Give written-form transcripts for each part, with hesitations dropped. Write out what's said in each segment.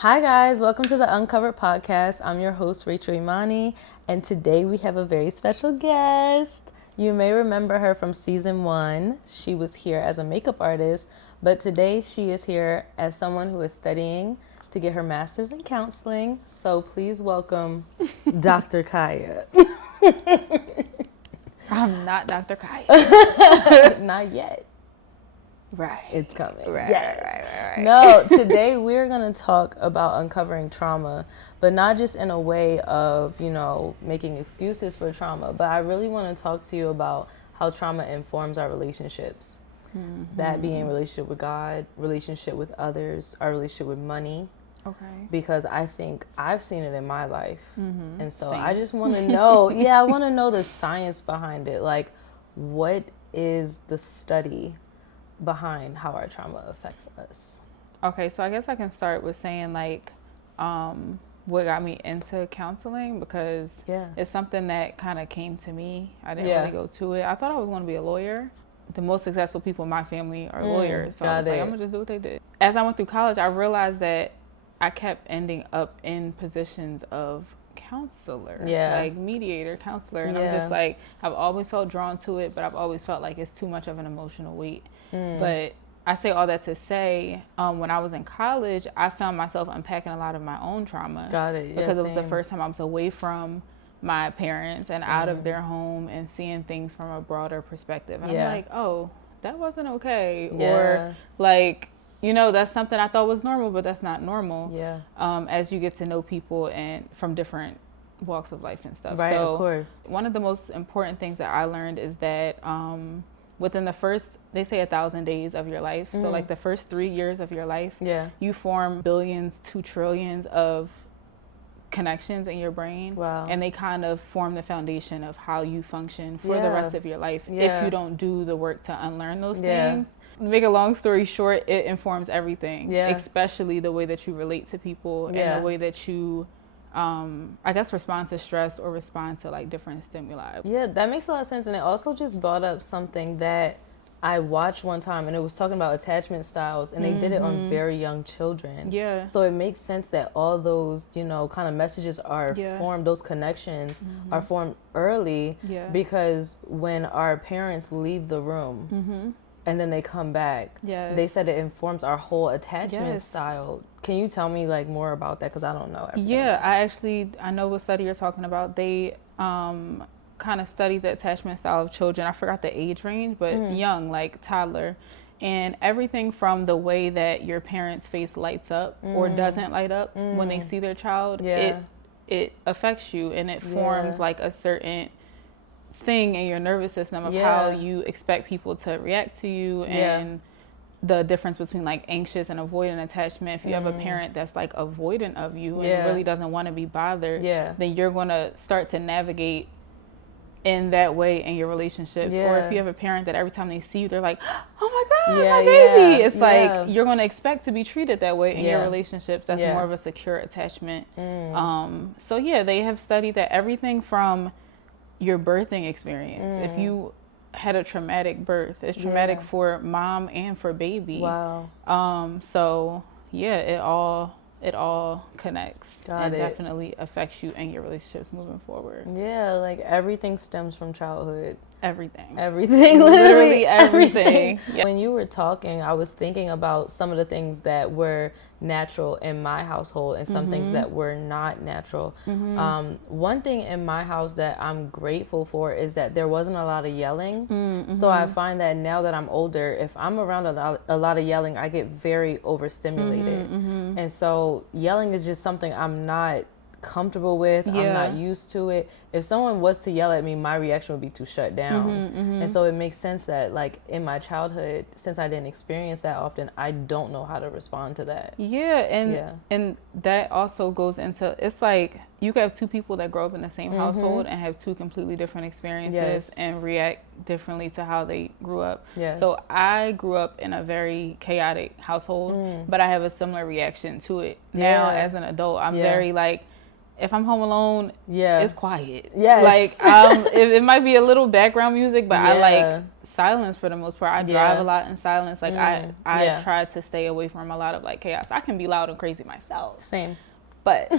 Hi guys, welcome to the Uncovered Podcast. I'm your host, Rachel Imani, and today we have a very special guest. You may remember her from season 1. She was here as a makeup artist, but today she is here as someone who is studying to get her master's in counseling. So please welcome Dr. Kaya. I'm not Dr. Kaya. Not yet. Right. It's coming. Right, Yes. right. No, today we're going to talk about uncovering trauma, but not just in a way of, making excuses for trauma, but I really want to talk to you about how trauma informs our relationships. Mm-hmm. That being relationship with God, relationship with others, our relationship with money. Okay. Because I think I've seen it in my life. Mm-hmm. And so Same. I just want to know, I want to know the science behind it. Like, what is the study behind how our trauma affects us? Okay, so I guess I can start with saying what got me into counseling, because it's something that kind of came to me. I didn't really go to it. I thought I was going to be a lawyer. The most successful people in my family are lawyers, so I was like, I'm gonna just do what they did. As I went through college, I realized that I kept ending up in positions of counselor, like mediator, counselor, and I'm just like, I've always felt drawn to it, but I've always felt like it's too much of an emotional weight. But I say all that to say, when I was in college, I found myself unpacking a lot of my own trauma. Got it. Because it was the first time I was away from my parents and out of their home and seeing things from a broader perspective. And I'm like, oh, that wasn't okay. Or like, that's something I thought was normal, but that's not normal. As you get to know people and from different walks of life and stuff. Right, so of course. One of the most important things that I learned is that within the first, they say 1,000 days of your life. So like the first 3 years of your life, you form billions to trillions of connections in your brain. Wow. And they kind of form the foundation of how you function for the rest of your life if you don't do the work to unlearn those things. To make a long story short, it informs everything, especially the way that you relate to people and the way that you I guess respond to stress or respond to like different stimuli. Yeah, that makes a lot of sense. And it also just brought up something that I watched one time, and it was talking about attachment styles, and they did it on very young children. Yeah. So it makes sense that all those, kind of messages are formed, those connections are formed early, because when our parents leave the room and then they come back, they said it informs our whole attachment style. Can you tell me like more about that? Because I don't know everything. Yeah, I know what study you're talking about. They kind of studied the attachment style of children. I forgot the age range, but young, like toddler. And everything from the way that your parents' face lights up or doesn't light up when they see their child, it affects you, and it forms like a certain thing in your nervous system of how you expect people to react to you, and the difference between like anxious and avoidant attachment. If you have a parent that's like avoidant of you and really doesn't want to be bothered, then you're going to start to navigate in that way in your relationships. Or if you have a parent that every time they see you, they're like, oh my God, my baby. It's like you're going to expect to be treated that way in your relationships. That's more of a secure attachment. So they have studied that everything from your birthing experience, if you had a traumatic birth, it's traumatic for mom and for baby. Wow. It all connects. And definitely affects you and your relationships moving forward. Yeah, like everything stems from childhood. Everything, literally everything. When you were talking, I was thinking about some of the things that were natural in my household and some things that were not natural. One thing in my house that I'm grateful for is that there wasn't a lot of yelling. So I find that now that I'm older, if I'm around a lot of yelling, I get very overstimulated. And so yelling is just something I'm not comfortable with. I'm not used to it. If someone was to yell at me, my reaction would be to shut down. And so it makes sense that like in my childhood, since I didn't experience that often, I don't know how to respond to that. And that also goes into, it's like you could have two people that grow up in the same household and have two completely different experiences and react differently to how they grew up. So I grew up in a very chaotic household, but I have a similar reaction to it now as an adult. I'm very like, if I'm home alone, it's quiet. Yes. Like, it might be a little background music, but I like silence for the most part. I drive a lot in silence. Like, I try to stay away from a lot of, like, chaos. I can be loud and crazy myself. Same. But,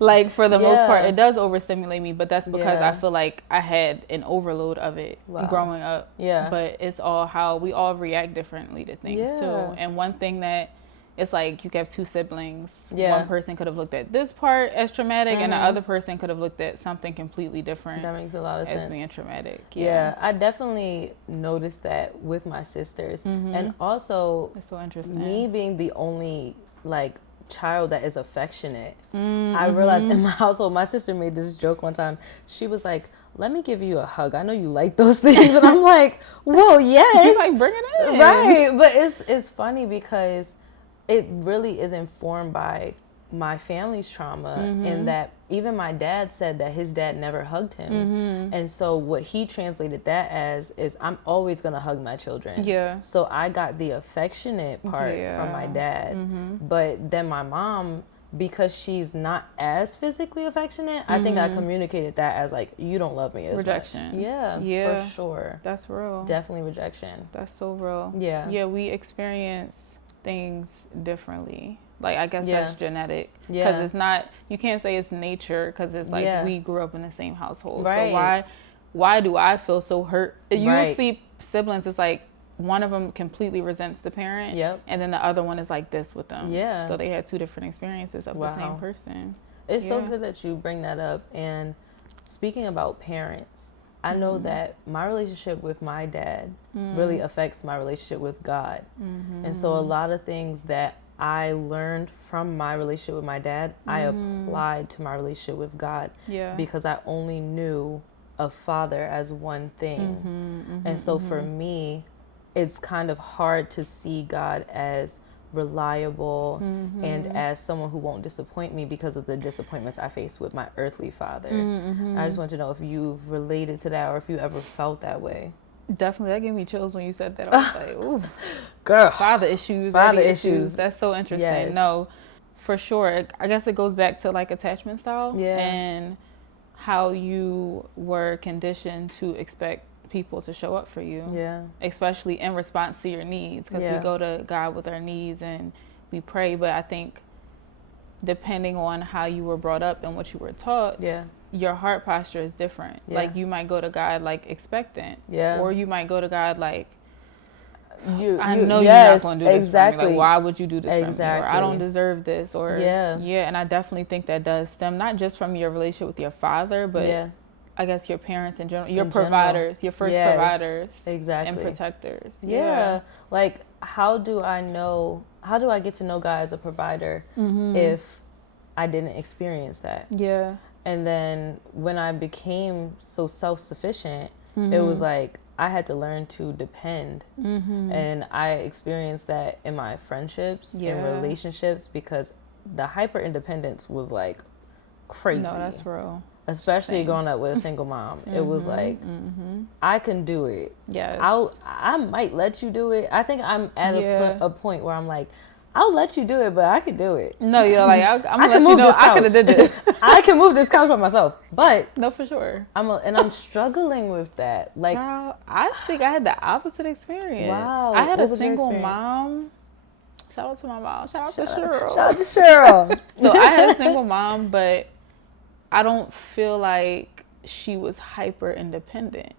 like, for the most part, it does overstimulate me. But that's because I feel like I had an overload of it growing up. Yeah. But it's all how we all react differently to things, too. And one thing that, it's like you have two siblings. One person could have looked at this part as traumatic, and the other person could have looked at something completely different. That makes a lot of sense. As being traumatic. Yeah, I definitely noticed that with my sisters, and also that's so interesting. Me being the only like child that is affectionate. I realized in my household, my sister made this joke one time. She was like, "Let me give you a hug. I know you like those things," and I'm like, "Whoa, yes." She's like, "Bring it in." Right, but it's funny because it really is informed by my family's trauma, in that even my dad said that his dad never hugged him. And so what he translated that as is, I'm always going to hug my children. Yeah. So I got the affectionate part from my dad. But then my mom, because she's not as physically affectionate, I think I communicated that as like, you don't love me as rejection. much. Yeah, for sure. That's real. Definitely rejection. That's so real. Yeah. Yeah, we experience things differently. Like, I guess that's genetic. Yeah. Because it's not, you can't say it's nature, because it's like we grew up in the same household. Right. So why do I feel so hurt? You see siblings, it's like one of them completely resents the parent, and then the other one is like this with them. Yeah. So they had two different experiences of the same person. It's so good that you bring that up. And speaking about parents, I know that my relationship with my dad really affects my relationship with God. And so a lot of things that I learned from my relationship with my dad, I applied to my relationship with God. Because I only knew a father as one thing. And so for me, it's kind of hard to see God as reliable and as someone who won't disappoint me because of the disappointments I faced with my earthly father. I just want to know if you've related to that or if you ever felt that way. Definitely. That gave me chills when you said that. I was like, ooh. Girl. Father issues. That's so interesting. Yes. No, for sure. I guess it goes back to like attachment style and how you were conditioned to expect people to show up for you, especially in response to your needs, because we go to God with our needs and we pray. But I think depending on how you were brought up and what you were taught, your heart posture is different. Like, you might go to God like expectant, or you might go to God like, I know you're not going to do this for me. Like, why would you do this for me? Or I don't deserve this. Or and I definitely think that does stem not just from your relationship with your father, but I guess your parents in general, your providers, your first providers, and protectors. Like, how do I get to know God as a provider if I didn't experience that? And then when I became so self-sufficient, it was like I had to learn to depend. And I experienced that in my friendships and relationships, because the hyper independence was like crazy. No, that's real. Especially growing up with a single mom. It was like, I can do it. I might let you do it. I think I'm at a point where I'm like, I'll let you do it, but I could do it. No, you're like, I'm gonna let you know I could have did this. I can move this couch by myself, but no, for sure. I'm struggling with that. Like, I think I had the opposite experience. Wow, I had a single mom. Shout out to my mom. Shout out to Cheryl. Shout out to Cheryl. So I had a single mom, but I don't feel like she was hyper independent.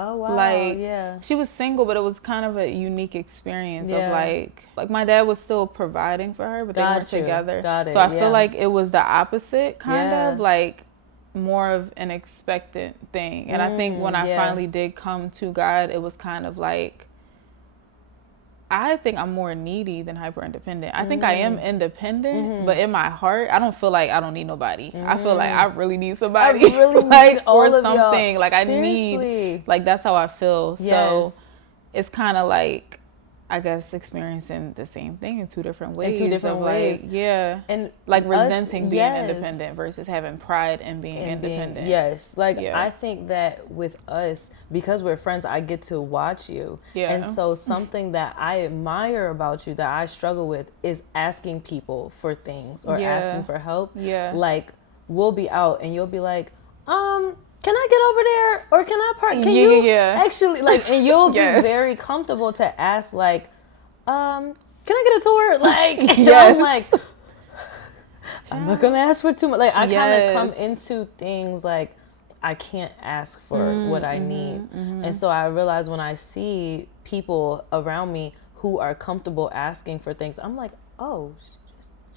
Oh, wow. Like, she was single, but it was kind of a unique experience of like my dad was still providing for her, but they weren't together. So I feel like it was the opposite, kind of like more of an expectant thing. And I think when I finally did come to God, it was kind of like, I think I'm more needy than hyper independent. I think I am independent, but in my heart, I don't feel like I don't need nobody. I feel like I really need somebody. I really need all or of something. Y'all. Like, I need, like, that's how I feel. So it's kind of like, I guess, experiencing the same thing in two different ways. And like resenting being independent versus having pride in being independent. I think that with us, because we're friends, I get to watch you. And so something that I admire about you that I struggle with is asking people for things or asking for help. Like, we'll be out and you'll be like, can I get over there or can I park? Can you actually like, and you'll be very comfortable to ask like, can I get a tour? Like, and I'm like, I'm not going to ask for too much. Like, I kind of come into things like, I can't ask for what I need. And so I realize when I see people around me who are comfortable asking for things, I'm like, oh,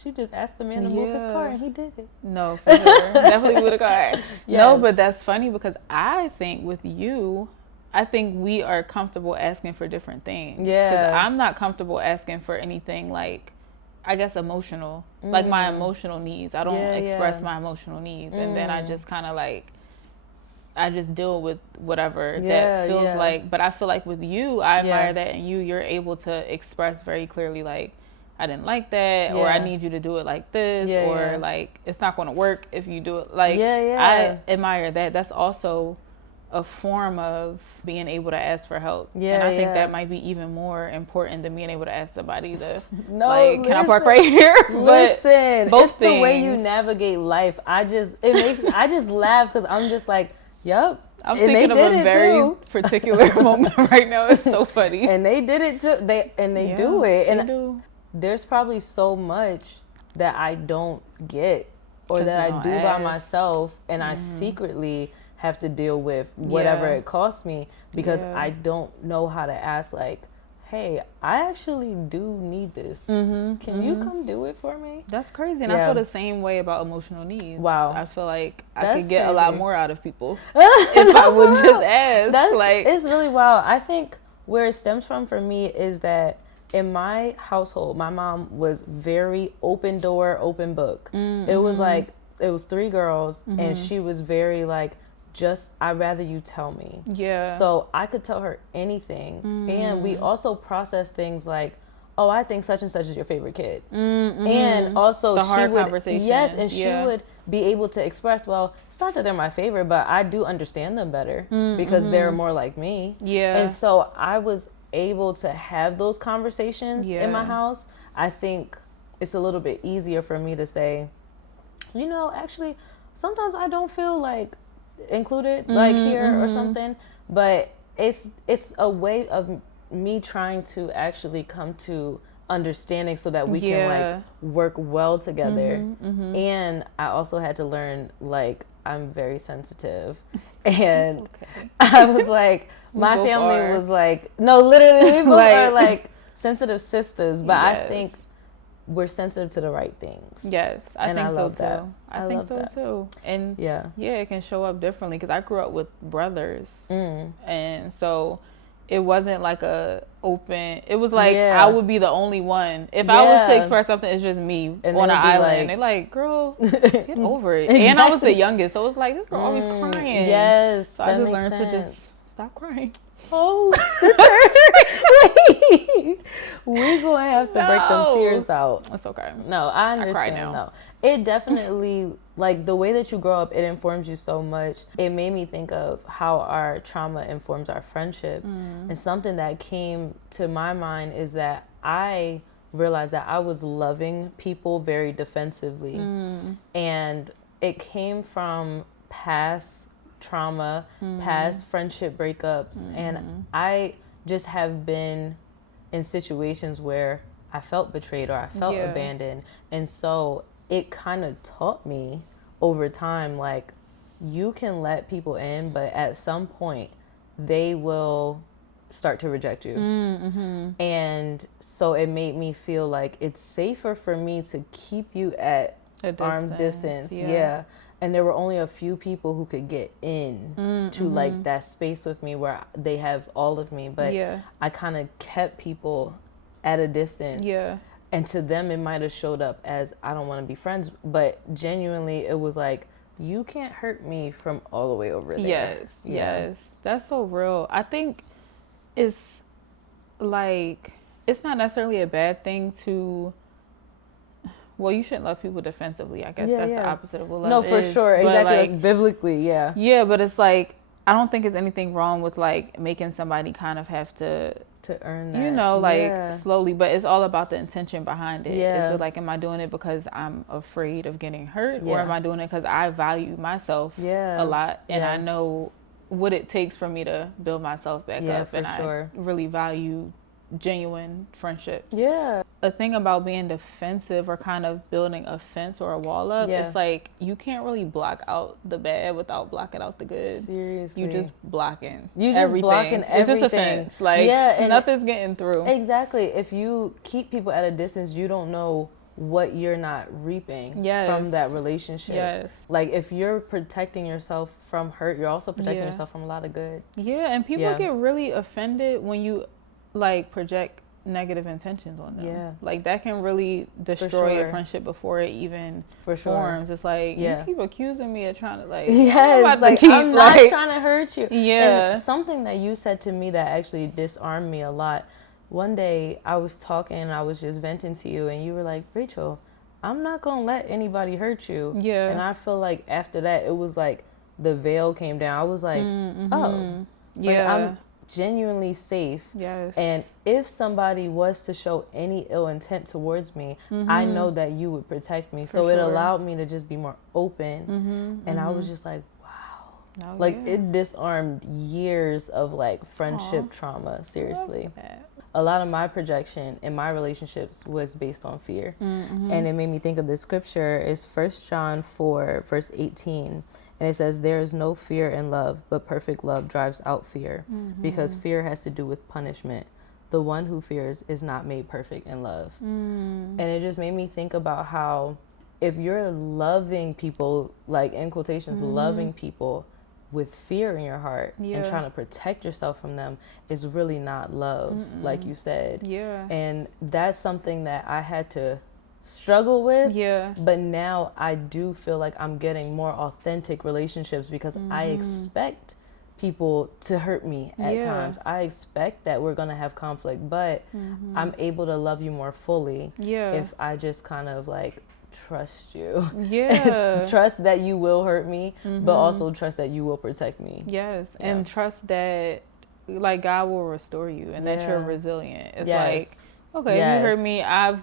she just asked the man to move his car and he did it. No, for sure. Definitely move the car. No, but that's funny because I think with you, I think we are comfortable asking for different things. Yeah. Because I'm not comfortable asking for anything like, I guess, emotional. Like my emotional needs. I don't express my emotional needs. And then I just kind of like, I just deal with whatever that feels like. But I feel like with you, I admire that in you. You're able to express very clearly like, I didn't like that, or I need you to do it like this, or like it's not going to work if you do it. Like I admire that. That's also a form of being able to ask for help. And I think that might be even more important than being able to ask somebody to can I park right here? Listen, it's the way you navigate life. I just laugh because I'm just like, yep. I'm thinking of a very particular moment right now. It's so funny. And they did it too. They do it. And there's probably so much that I don't get or that I do by myself, and I secretly have to deal with whatever it costs me because I don't know how to ask like, hey, I actually do need this. Can you come do it for me? That's crazy. And I feel the same way about emotional needs. Wow. I feel like I could get a lot more out of people if I would just ask. It's really wild. I think where it stems from for me is that in my household, my mom was very open door, open book. It was like, it was 3 girls and she was very like, I'd rather you tell me. Yeah. So I could tell her anything. And we also process things like, oh, I think such and such is your favorite kid. And also the hard conversation. Yes, and she would be able to express, well, it's not that they're my favorite, but I do understand them better because they're more like me. Yeah. And so I was able to have those conversations in my house. I think it's a little bit easier for me to say, you know, actually, sometimes I don't feel like included like here or something, but it's a way of me trying to actually come to understanding so that we can like work well together. And I also had to learn like I'm very sensitive, and I was like, my family was like, no, literally, we are like sensitive sisters, but I think we're sensitive to the right things. Yes, I think so too. I think so too. And yeah, it can show up differently because I grew up with brothers, and so it wasn't like a open. It was like I would be the only one. If I was to express something, it's just me on an island. They're like, "Girl, get over it." And I was the youngest, so it was like, "This girl always crying." Yes, so I just learned to just stop crying. Oh, we're gonna have to break them tears out. It's okay. No, I understand. I cry now. No, it definitely like the way that you grow up. It informs you so much. It made me think of how our trauma informs our friendship, and something that came to my mind is that I realized that I was loving people very defensively, and it came from past trauma, past friendship breakups, and I just have been in situations where I felt betrayed or I felt abandoned, and so it kind of taught me over time like you can let people in, but at some point they will start to reject you. And so it made me feel like it's safer for me to keep you at arm's distance. And there were only a few people who could get in to like that space with me where they have all of me. But I kind of kept people at a distance. And to them, it might have showed up as I don't want to be friends. But genuinely, it was like, you can't hurt me from all the way over there. Yes. That's so real. I think it's like, it's not necessarily a bad thing to... Well, you shouldn't love people defensively. I guess that's the opposite of what love is. No, for sure. Exactly. Like, biblically, Yeah, but it's like, I don't think there's anything wrong with like making somebody kind of have to earn that. you know, like Yeah. slowly, but it's all about the intention behind it. Yeah. Is it like, am I doing it because I'm afraid of getting hurt, or Yeah. am I doing it because I value myself Yeah. a lot, and I Yes. know what it takes for me to build myself back Yeah, up, for and sure. I really value genuine friendships. Yeah. A thing about being defensive or kind of building a fence or a wall up, Yeah. it's like you can't really block out the bad without blocking out the good. Seriously. You just blocking. You just everything. blocking It's just a everything. fence. Like, Yeah, and nothing's getting through. Exactly. If you keep people at a distance, you don't know what you're not reaping from Yes. that relationship. Yes. Like if you're protecting yourself from hurt, you're also protecting Yeah. yourself from a lot of good. Yeah, and people Yeah. get really offended when you like project negative intentions on them. Yeah. Like that can really destroy sure. a friendship before it even For sure. forms. It's like, Yeah. you keep accusing me of trying to like Yes, about to like keep, I'm not like- trying to hurt you. Yeah. And something that you said to me that actually disarmed me a lot. One day I was talking, I was just venting to you, and you were like, Rachel, I'm not gonna let anybody hurt you. Yeah. And I feel like after that, it was like the veil came down. I was like, oh, like, Yeah. I'm genuinely safe. Yes. And if somebody was to show any ill intent towards me, I know that you would protect me. So it sure. allowed me to just be more open. And I was just like, wow. Oh, Like yeah. it disarmed years of like friendship Aw. trauma, seriously. Love that. A lot of my projection in my relationships was based on fear. And it made me think of this scripture. It's 1 John 4, verse 18. And it says, there is no fear in love, but perfect love drives out fear, because fear has to do with punishment. The one who fears is not made perfect in love. And it just made me think about how if you're loving people, like in quotations, loving people with fear in your heart and Yeah. trying to protect yourself from them is really not love, like you said. Yeah. And that's something that I had to struggle with. Yeah. But now I do feel like I'm getting more authentic relationships because I expect people to hurt me at Yeah. times. I expect that we're going to have conflict, but I'm able to love you more fully Yeah. if I just kind of like trust you. Yeah. Trust that you will hurt me, but also trust that you will protect me. Yes, Yeah. and trust that like God will restore you and that you're Yeah. resilient. It's Yes. like, okay, Yes. you hurt me. I've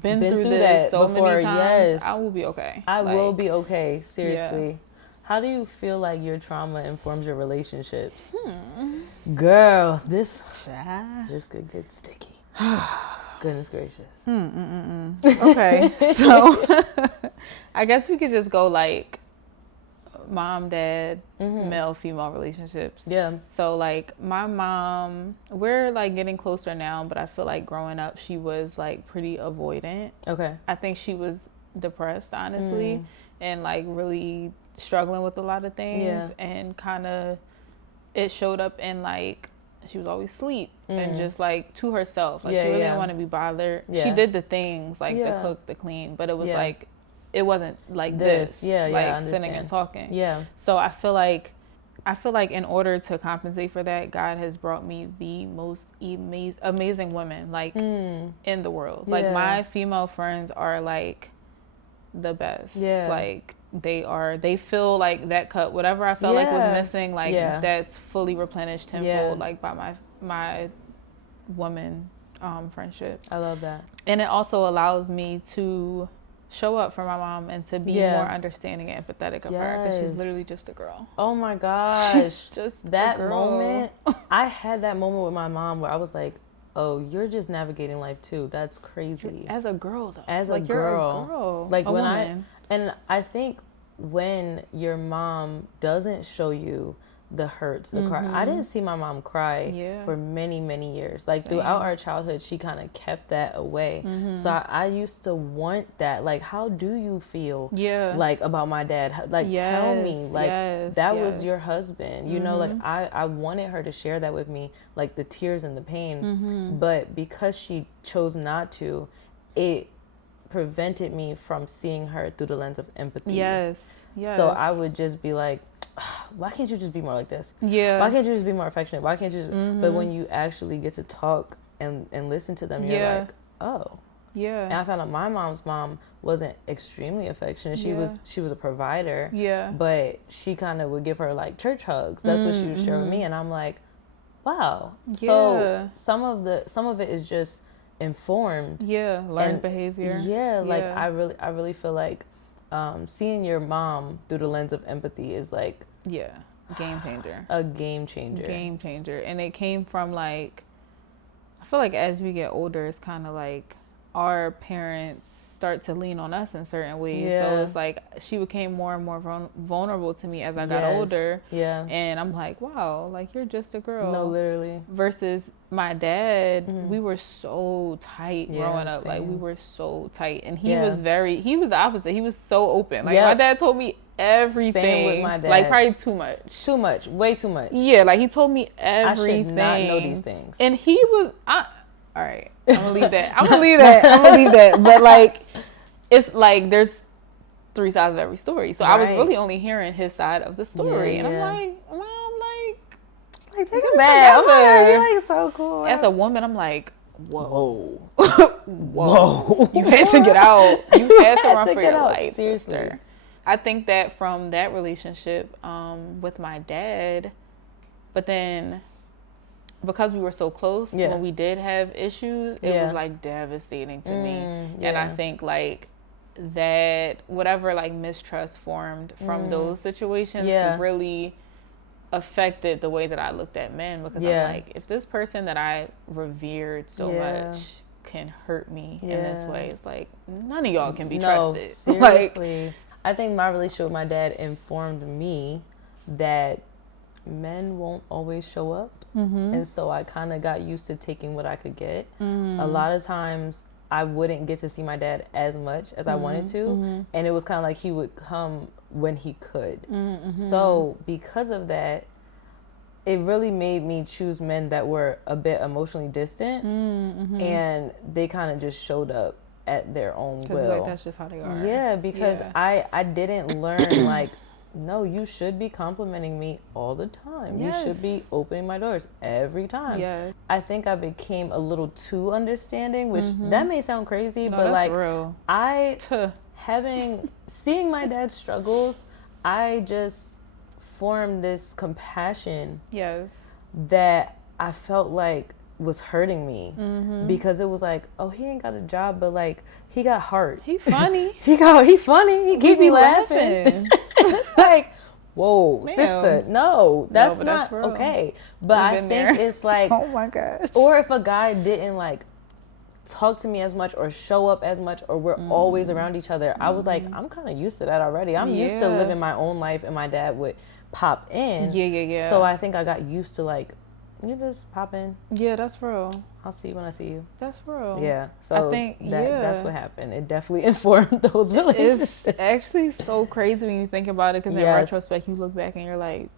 been through through this that so before, many times. yes. I will be okay. I will Like, be okay, seriously. How do you feel like your trauma informs your relationships? Girl, this could get sticky. Goodness gracious. Okay, so I guess we could just go like mom, dad, male, female relationships. Yeah. So like my mom, we're like getting closer now, but I feel like growing up she was like pretty avoidant. Okay. I think she was depressed, honestly, and like really struggling with a lot of things. Yeah. And kind of it showed up in like she was always asleep and just like to herself. Like Yeah, she really yeah. didn't want to be bothered. Yeah. She did the things like the Yeah. cook, the clean, but it was Yeah. like it wasn't like This. this. Yeah, yeah, like I sitting understand. and talking. Yeah. So I feel like in order to compensate for that, God has brought me the most amazing women like in the world. Like Yeah. my female friends are like the best. Yeah. Like they fill like that cup. Whatever I felt like was Yeah. missing, like Yeah. that's fully replenished tenfold, Yeah. like by my woman friendships. I love that. And it also allows me to show up for my mom and to be Yeah. more understanding and empathetic of her because she's Yes. literally just a girl. Oh my gosh. She's just that a girl. moment, I had that moment with my mom where I was like, oh, you're just navigating life too. That's crazy. As a girl, though. As a like, girl. You're a girl. Like a when woman. and I think when your mom doesn't show you the hurts, the cry. I didn't see my mom cry Yeah. for many, many years. Like throughout our childhood, she kind of kept that away. So I used to want that. Like, how do you feel? Yeah. Like about my dad? Like, tell me. Yes, Like yes, that was yes. your husband. You know, like I wanted her to share that with me, like the tears and the pain. But because she chose not to, it prevented me from seeing her through the lens of empathy. Yes. Yes. So I would just be like, why can't you just be more like this? Yeah. Why can't you just be more affectionate? Why can't you just... But when you actually get to talk and listen to them, you're Yeah. like, oh, Yeah. And I found out my mom's mom wasn't extremely affectionate. She was a provider. Yeah. But she kind of would give her like church hugs. That's what she would share with me, and I'm like, wow. So some of it is just informed. Yeah, learned behavior. Yeah, like I really feel like seeing your mom through the lens of empathy is like game changer. A game changer. Game changer. And it came from like, I feel like as we get older, it's kind of like our parents start to lean on us in certain ways. Yeah. So it's like she became more and more vulnerable to me as I got older. Yeah. And I'm like, wow, like you're just a girl. No, literally. Versus my dad, we were so tight growing up. Same. Like we were so tight. And he was the opposite. He was so open. Like my dad told me everything. Same with my dad. Like probably too much. Too much. Way too much. Yeah, like he told me everything. I should not know these things. And he was all right, I'm gonna leave that. I'm gonna leave that. But like, it's like there's 3 sides of every story. So I was really only hearing his side of the story, and I'm like, Mom, like take it back. I'm like so cool. As a woman, I'm like, whoa. Whoa. You had to get out. You had to run for your life, seriously. sister. I think that from that relationship with my dad, but then because we were so close, when we did have issues, it was like devastating to me. And I think like that whatever like mistrust formed from those situations really affected the way that I looked at men, because I'm like, if this person that I revered so much can hurt me in this way, it's like none of y'all can be trusted. Seriously. Like, I think my relationship with my dad informed me that men won't always show up. And so I kind of got used to taking what I could get. A lot of times I wouldn't get to see my dad as much as I wanted to. And it was kind of like he would come when he could. So because of that, it really made me choose men that were a bit emotionally distant. And they kind of just showed up at their own will. Like, that's just how they are. Yeah, because I didn't learn like, no, you should be complimenting me all the time. You should be opening my doors every time. I think I became a little too understanding, which that may sound crazy, but like real. Seeing my dad's struggles, I just formed this compassion that I felt like was hurting me, because it was like, oh, he ain't got a job, but like he got heart. He funny. he funny. He keep me laughing. It's like, whoa, sister, no, that's not okay. But I think it's like, oh my gosh. Or if a guy didn't like talk to me as much or show up as much, or we're always around each other, I was like, I'm kind of used to that already. I'm used to living my own life, and my dad would pop in. So I think I got used to like, you just pop in. Yeah, that's real. I'll see you when I see you. That's real. Yeah. So I think that's what happened. It definitely informed those relationships. It's actually so crazy when you think about it, because in retrospect, you look back and you're like,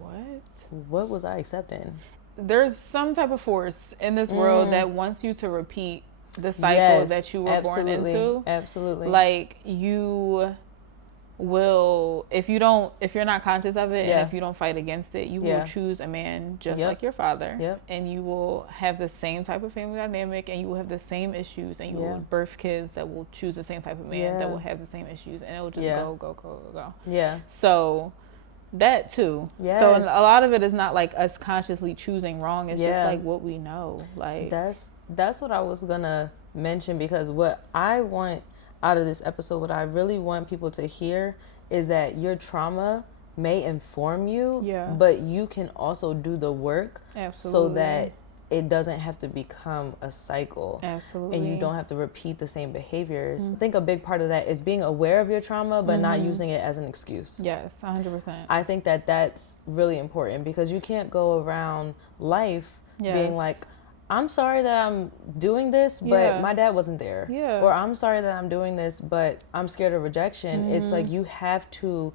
what? What was I accepting? There's some type of force in this world that wants you to repeat the cycle that you were born into. Absolutely. Like you will, if you're not conscious of it, and if you don't fight against it, you will choose a man just like your father, and you will have the same type of family dynamic, and you will have the same issues, and you will birth kids that will choose the same type of man that will have the same issues, and it will just go. So that too. So a lot of it is not like us consciously choosing wrong, it's just like what we know. Like that's what I was gonna mention, because what I want out of this episode, what I really want people to hear is that your trauma may inform you, but you can also do the work so that it doesn't have to become a cycle. And you don't have to repeat the same behaviors. I think a big part of that is being aware of your trauma, but not using it as an excuse. Yes, 100%. I think that that's really important, because you can't go around life being like, I'm sorry that I'm doing this, but my dad wasn't there. Or I'm sorry that I'm doing this, but I'm scared of rejection. It's like you have to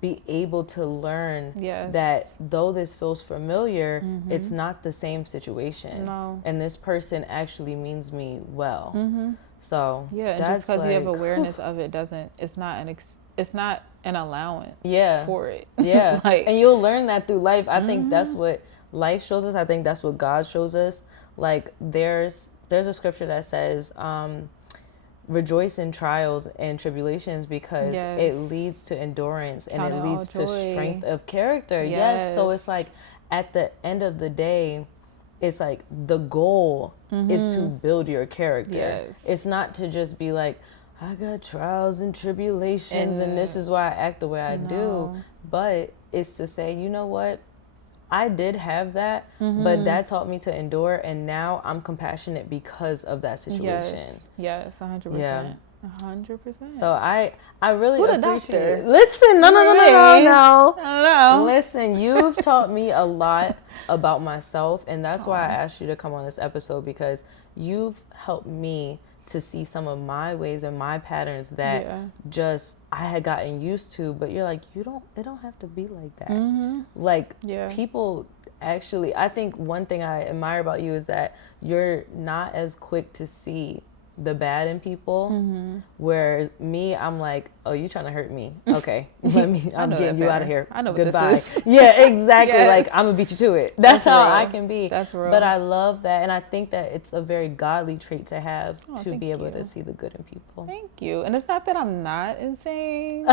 be able to learn that though this feels familiar, it's not the same situation. No. And this person actually means me well. So and just because you have awareness of it it's not an allowance for it. Like, and you'll learn that through life. I think that's what life shows us. I think that's what God shows us. Like there's a scripture that says, rejoice in trials and tribulations because Yes. it leads to endurance and Count it it all leads to joy. strength of character. Yes. So it's like at the end of the day, it's like the goal is to build your character. Yes. It's not to just be like, I got trials and tribulations and this is why I act the way I do. But it's to say, you know what? I did have that, but that taught me to endure, and now I'm compassionate because of that situation. Yes, 100%. Yeah. 100%. So I really Who the appreciate. doctor? Listen, no. I don't know. Listen, you've taught me a lot about myself, and that's why I asked you to come on this episode because you've helped me to see some of my ways and my patterns that just I had gotten used to, but you're like, it don't have to be like that. Like people actually, I think one thing I admire about you is that you're not as quick to see the bad in people, whereas me, I'm like, oh, you trying to hurt me? Okay, I'm getting you out of here. I know Goodbye. what this is. Yeah, exactly. Like I'm gonna beat you to it. That's how real. I can be. That's real. But I love that, and I think that it's a very godly trait to have to thank be able you. to see the good in people. Thank you. And it's not that I'm not insane.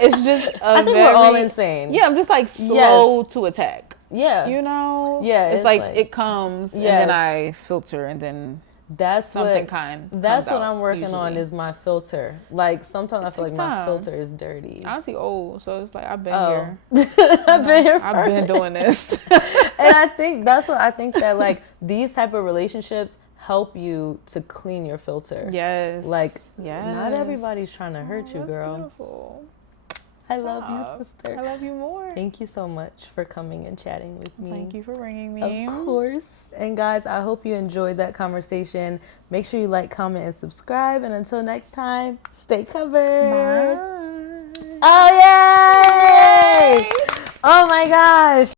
It's just I think we're all insane. Yeah, I'm just like slow to attack. Yeah. You know? Yeah. It's like it comes and then I filter and then that's something that's what out, I'm working usually. on is my filter. Like sometimes I feel like my time. filter is dirty. Auntie old, so it's like I've been here. I've been here. I've been doing this. And I think that's what I think that like these type of relationships help you to clean your filter. Yes. Like not everybody's trying to hurt you, that's girl. Beautiful. I love you, sister. I love you more. Thank you so much for coming and chatting with me. Thank you for bringing me. Of course. And guys, I hope you enjoyed that conversation. Make sure you like, comment, and subscribe. And until next time, stay covered. Bye. Oh, yay! Oh my gosh.